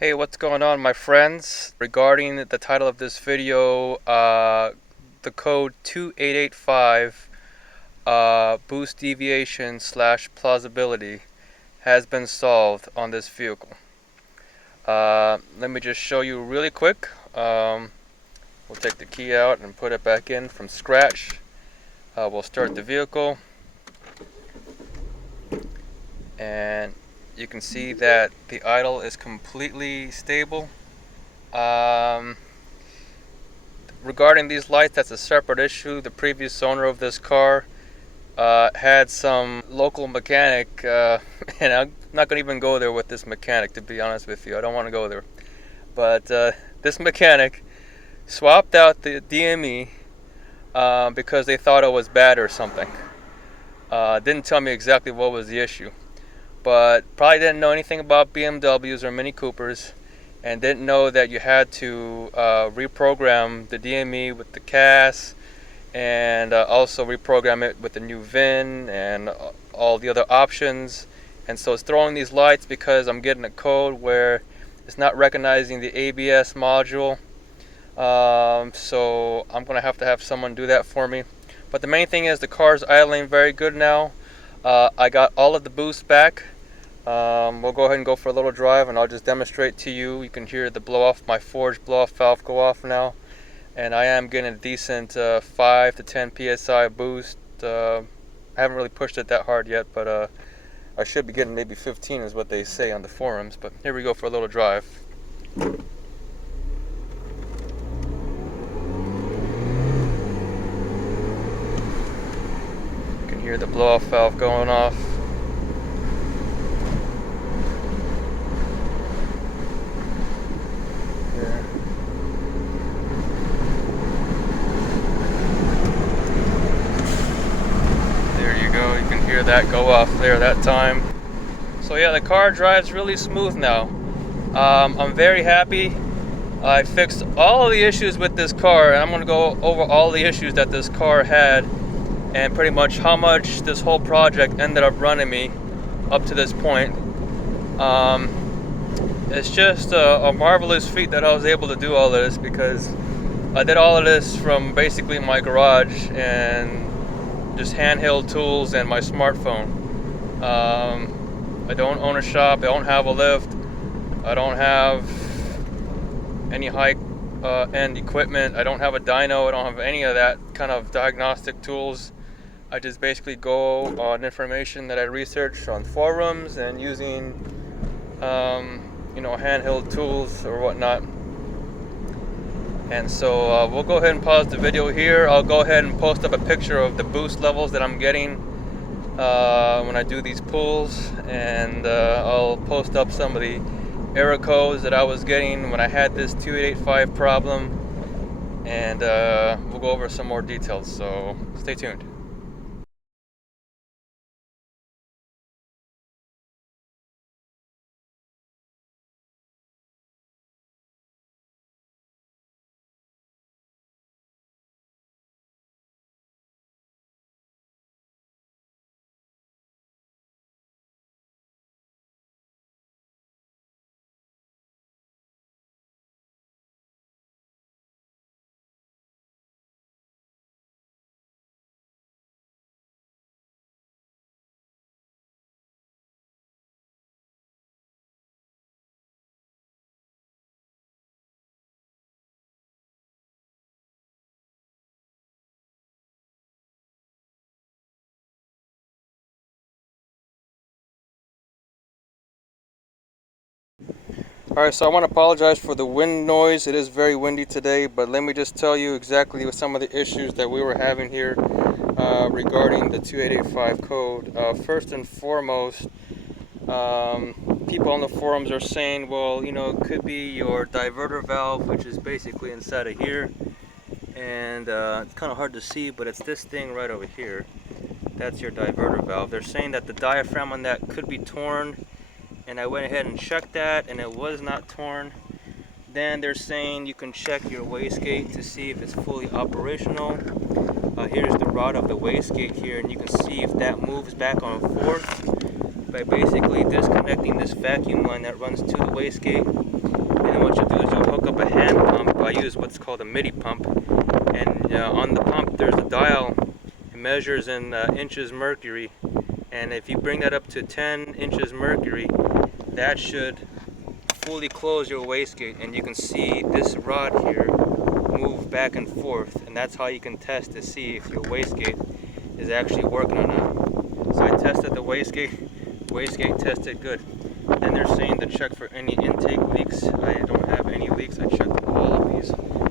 Hey, what's going on, my friends? Regarding the title of this video, the code 2885 boost deviation slash plausibility has been solved on this vehicle. Let me just show you really quick. We'll take the key out and put it back in from scratch. We'll start the vehicle, and you can see that the idle is completely stable. Regarding these lights, that's a separate issue. The previous owner of this car had some local mechanic, and I'm not going to even go there with this mechanic, to be honest with you. I don't want to go there. But this mechanic swapped out the DME because they thought it was bad or something. Didn't tell me exactly what was the issue, but probably didn't know anything about BMWs or Mini Coopers, and didn't know that you had to reprogram the DME with the CAS, and also reprogram it with the new VIN and all the other options. And so it's throwing these lights because I'm getting a code where it's not recognizing the ABS module. So I'm gonna have to have someone do that for me. But the main thing is the car's idling very good now. I got all of the boost back. We'll go ahead and go for a little drive, and I'll just demonstrate to you. You can hear the blow off, my forged blow off valve go off now, and I am getting a decent 5 to 10 psi boost. I haven't really pushed it that hard yet, but I should be getting maybe 15 is what they say on the forums. But here we go for a little drive. You can hear the blow off valve going off. You can hear that go off there that time. So yeah, the car drives really smooth now. I'm very happy. I fixed all of the issues with this car, and I'm going to go over all the issues that this car had and pretty much how much this whole project ended up running me up to this point. It's just a marvelous feat that I was able to do all of this, because I did all of this from basically my garage and just handheld tools and my smartphone. I don't own a shop, I don't have a lift, I don't have any high-end equipment, I don't have a dyno, I don't have any of that kind of diagnostic tools. I just basically go on information that I researched on forums and using handheld tools or whatnot. And so we'll go ahead and pause the video here. I'll go ahead and post up a picture of the boost levels that I'm getting when I do these pulls, and I'll post up some of the error codes that I was getting when I had this 2885 problem, and we'll go over some more details, so stay tuned. Alright, so I want to apologize for the wind noise. It is very windy today, but let me just tell you exactly what some of the issues that we were having here regarding the 2885 code. First and foremost, people on the forums are saying, well, it could be your diverter valve, which is basically inside of here, and it's kind of hard to see, but it's this thing right over here. That's your diverter valve. They're saying that the diaphragm on that could be torn, and I went ahead and checked that, and it was not torn. Then they're saying you can check your wastegate to see if it's fully operational. Here's the rod of the wastegate here, and you can see if that moves back and forth by basically disconnecting this vacuum line that runs to the wastegate. And what you'll do is you'll hook up a hand pump. I use what's called a MIDI pump, and on the pump there's a dial. It measures in inches mercury, and if you bring that up to 10 inches mercury, that should fully close your wastegate, and you can see this rod here move back and forth, and that's how you can test to see if your wastegate is actually working or not. So I tested the wastegate tested good. And they're saying to check for any intake leaks. I don't have any leaks. I checked all of these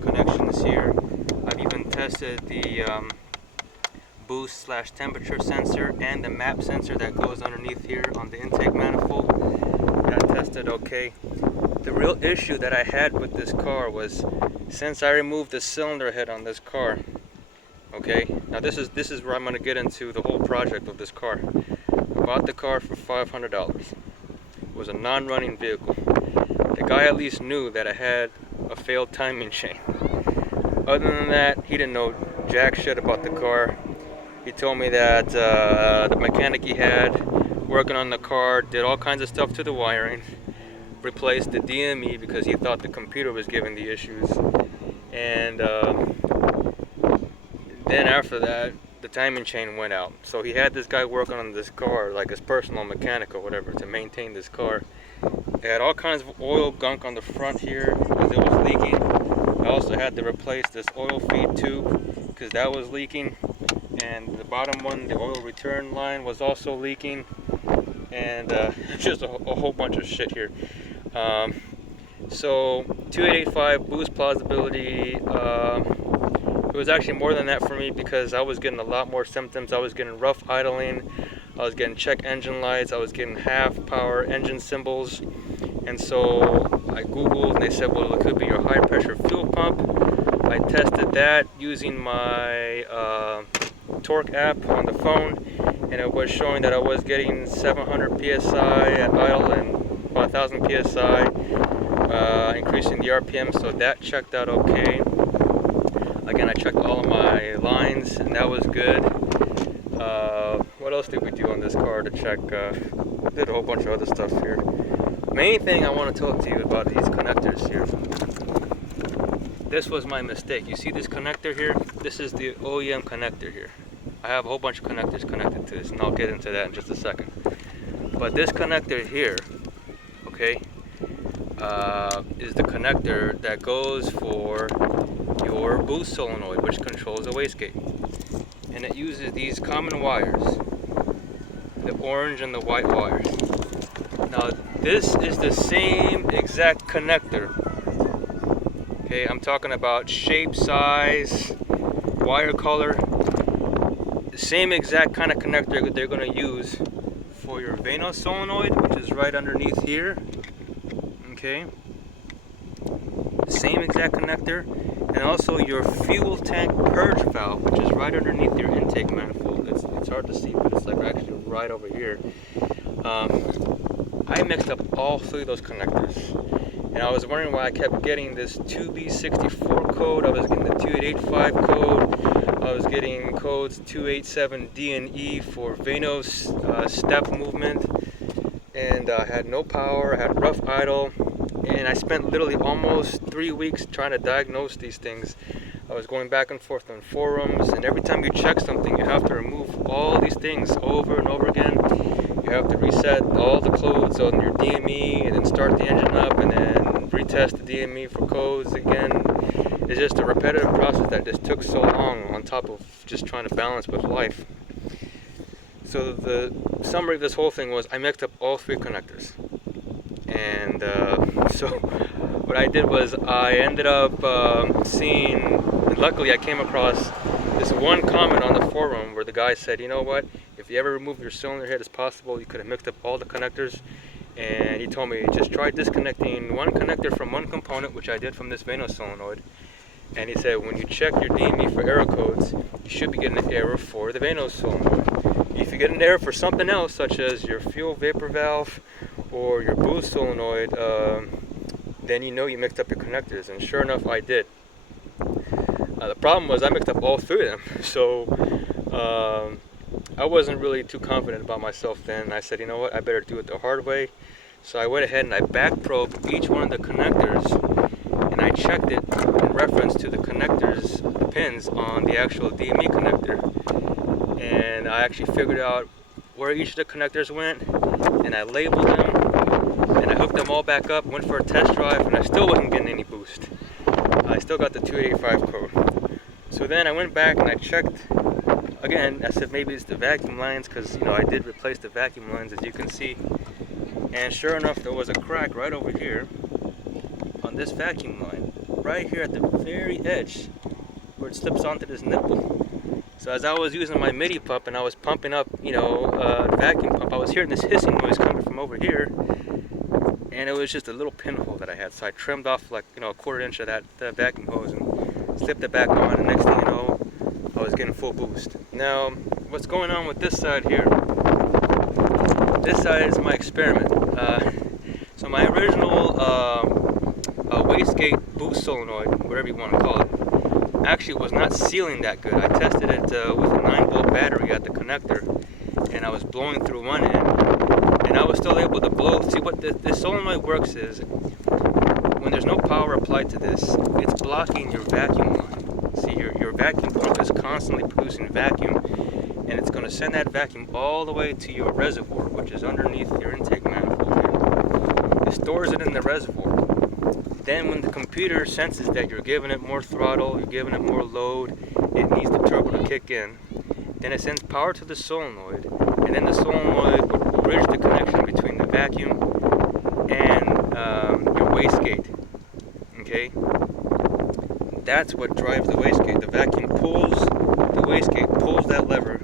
connections here. I've even tested the boost/temperature sensor and the map sensor that goes underneath here on the intake manifold. That tested okay. The real issue that I had with this car was, since I removed the cylinder head on this car, okay, now this is where I'm going to get into the whole project of this car. I bought the car for $500. It was a non-running vehicle. The guy at least knew that I had a failed timing chain. Other than that, he didn't know jack shit about the car. He told me that the mechanic he had working on the car did all kinds of stuff to the wiring, replaced the DME because he thought the computer was giving the issues, and then after that the timing chain went out. So he had this guy working on this car, like his personal mechanic or whatever, to maintain this car. It had all kinds of oil gunk on the front here because it was leaking. I also had to replace this oil feed tube because that was leaking, and the bottom one, the oil return line, was also leaking, and just a whole bunch of shit here. So 2885 boost plausibility, it was actually more than that for me because I was getting a lot more symptoms. I was getting rough idling, I was getting check engine lights, I was getting half power engine symbols, and so I googled and they said, well, it could be your high pressure fuel pump. I tested that using my torque app on the phone, and it was showing that I was getting 700 psi at idle and about 1000 psi, increasing the RPM, so that checked out okay. Again, I checked all of my lines, and that was good. What else did we do on this car to check? We did a whole bunch of other stuff here. Main thing I want to talk to you about these connectors here. This was my mistake. You see this connector here? This is the OEM connector here. I have a whole bunch of connectors connected to this, and I'll get into that in just a second. But this connector here, okay, is the connector that goes for your boost solenoid, which controls the wastegate. And it uses these common wires, the orange and the white wires. Now this is the same exact connector. Okay, I'm talking about shape, size, wire color. The same exact kind of connector that they're going to use for your Vanos solenoid, which is right underneath here. Okay, same exact connector, and also your fuel tank purge valve, which is right underneath your intake manifold. It's hard to see, but it's like actually right over here. I mixed up all three of those connectors, and I was wondering why I kept getting this 2B64 code. I was getting the 2885 code. I was getting codes 287D and E for Vanos step movement, and I had no power. I had rough idle. And I spent literally almost 3 weeks trying to diagnose these things. I was going back and forth on forums, and every time you check something, you have to remove all these things over and over again. You have to reset all the codes on your DME, and then start the engine up, and then retest the DME for codes again. It's just a repetitive process that just took so long, on top of just trying to balance with life. So the summary of this whole thing was I mixed up all three connectors. And so what I did was I ended up seeing, and luckily I came across this one comment on the forum where the guy said, you know what, if you ever remove your cylinder head, it's possible you could have mixed up all the connectors. And he told me, just try disconnecting one connector from one component, which I did from this Vanos solenoid. And he said, when you check your DME for error codes, you should be getting an error for the Vanos solenoid. If you get an error for something else, such as your fuel vapor valve or your boost solenoid, then you know you mixed up your connectors. And sure enough, I did. The problem was I mixed up all three of them. So I wasn't really too confident about myself then. I said, you know what, I better do it the hard way. So I went ahead and I back probed each one of the connectors, and I checked it in reference to the connectors pins on the actual DME connector. And I actually figured out where each of the connectors went, and I labeled them, and I hooked them all back up, went for a test drive, and I still wasn't getting any boost. I still got the 285 code. So then I went back and I checked again. I said maybe it's the vacuum lines, because I did replace the vacuum lines, as you can see. And sure enough, there was a crack right over here on this vacuum line, right here at the very edge where it slips onto this nipple. So as I was using my MIDI pump and I was pumping up, the vacuum pump, I was hearing this hissing noise coming from over here, and it was just a little pinhole that I had. So I trimmed off like a quarter inch of that vacuum hose and slipped it back on, and next thing you know, I was getting full boost. Now, what's going on with this side here? This side is my experiment. So my original wastegate boost solenoid, whatever you want to call it, actually was not sealing that good. I tested it with a 9-volt battery at the connector, and I was blowing through one end, and I was still able to blow. See, what this solenoid works is, when there's no power applied to this, it's blocking your vacuum line. See, your vacuum pump is constantly producing vacuum, and it's going to send that vacuum all the way to your reservoir, which is underneath your intake manifold here. It stores it in the reservoir. Then when the computer senses that you're giving it more throttle, you're giving it more load, it needs the turbo to kick in, then it sends power to the solenoid, and then the solenoid would bridge the connection between the vacuum and your wastegate. Okay? That's what drives the wastegate. The vacuum pulls the wastegate, pulls that lever,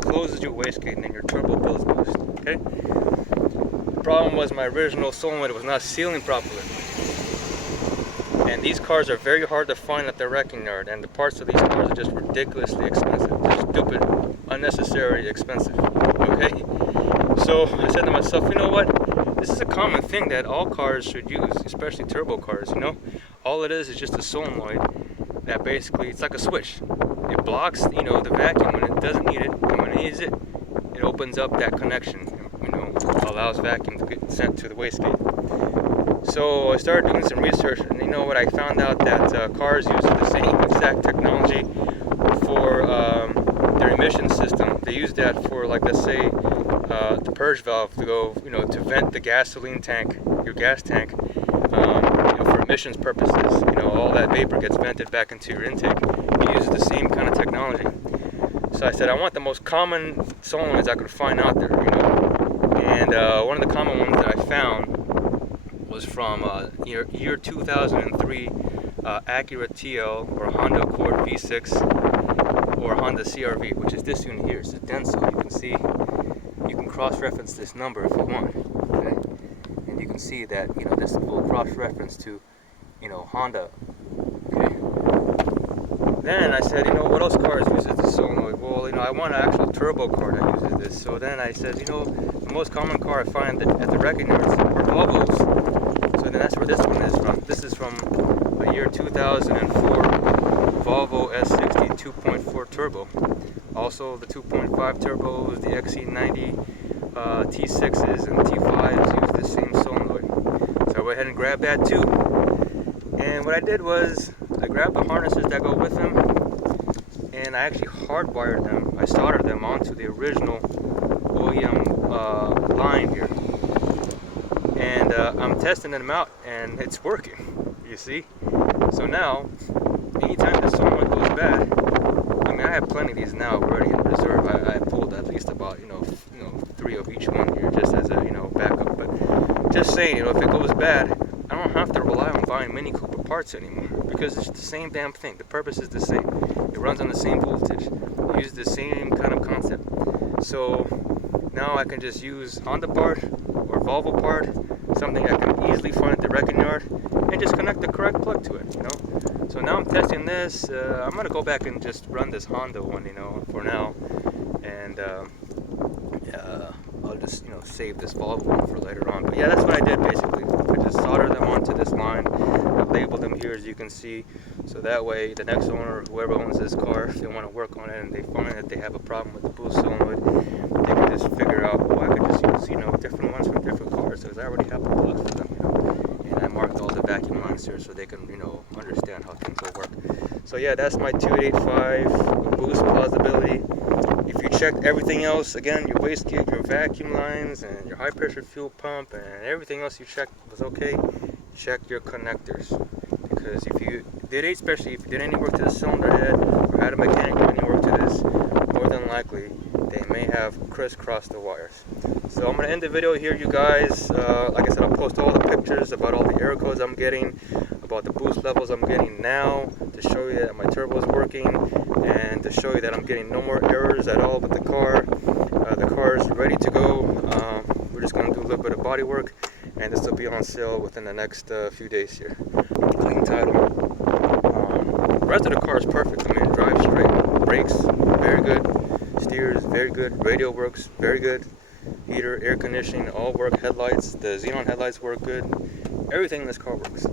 closes your wastegate, and then your turbo builds boost. Okay? The problem was my original solenoid was not sealing properly. And these cars are very hard to find at the wrecking yard, and the parts of these cars are just ridiculously expensive. Just stupid, unnecessary expensive. Okay? So I said to myself, you know what? This is a common thing that all cars should use, especially turbo cars, All it is just a solenoid that basically, it's like a switch. It blocks, the vacuum when it doesn't need it, and when it needs it, it opens up that connection, allows vacuum to get sent to the wastegate. So I started doing some research, and what? I found out that cars use the same exact technology for their emission system. They use that for, like, let's say, the purge valve to go, to vent the gasoline tank, your gas tank, for emissions purposes. All that vapor gets vented back into your intake. It uses the same kind of technology. So I said, I want the most common solenoids I could find out there, And one of the common ones that I found was from year 2003 Acura TL or Honda Accord V6 or Honda CRV, which is this unit here. It's a Denso. You can see, you can cross-reference this number if you want, okay? And you can see that this will cross-reference to Honda. Okay. Then I said, what else cars uses this solenoid? Well, I want an actual turbo car that uses this. So then I said, the most common car I find at the wrecking yards are Volvos. So then that's where this one is from. This is from a year 2004 Volvo S60 2.4 turbo. Also the 2.5 turbos, the XC90 T6s and T5s use the same solenoid. So I went ahead and grabbed that too. And what I did was I grabbed the harnesses that go with them, and I actually hardwired them. I soldered them onto the original OEM line here. And I'm testing them out, and it's working, you see? So now, anytime the solenoid goes bad, I have plenty of these now already in reserve. I pulled at least about, 3 of each one here just as a, backup. But just saying, if it goes bad, I don't have to rely on buying Mini Cooper parts anymore, because it's the same damn thing. The purpose is the same. It runs on the same voltage. It uses the same kind of concept. So now I can just use Honda part or Volvo part, something I can easily find at the wrecking yard, and just connect the correct plug to it, So now I'm testing this. I'm gonna go back and just run this Honda one, for now, and I'll just save this Volvo one for later on. But yeah, that's what I did basically. I just soldered them onto this line. I labeled them here, as you can see, so that way the next owner, whoever owns this car, if they want to work on it and they find that they have a problem with the boost solenoid, they can just figure out, I could just use different ones from different cars. So because I already have the plugs for them, you know, and I marked all the vacuum lines here so they can, you know, understand how things will work. So yeah, that's my 2885 boost plausibility. If you checked everything else, again, your wastegate, your vacuum lines, and your high pressure fuel pump, and everything else you checked was okay, check your connectors. Because if you did, especially if you did any work to the cylinder head or had a mechanic do any work to this, more than likely they may have crisscrossed the wires. So I'm going to end the video here, you guys. Like I said, I'll post all the pictures about all the error codes I'm getting, about the boost levels I'm getting now, to show you that my turbo is working, and to show you that I'm getting no more errors at all with the car. The car is ready to go. We're just going to do a little bit of body work, and this will be on sale within the next few days here. Clean title. The rest of the car is perfect. I mean, it drives straight. Brakes, very good. Steers, very good. Radio works, very good. Heater, air conditioning, all work. Headlights, the xenon headlights work good. Everything in this car works.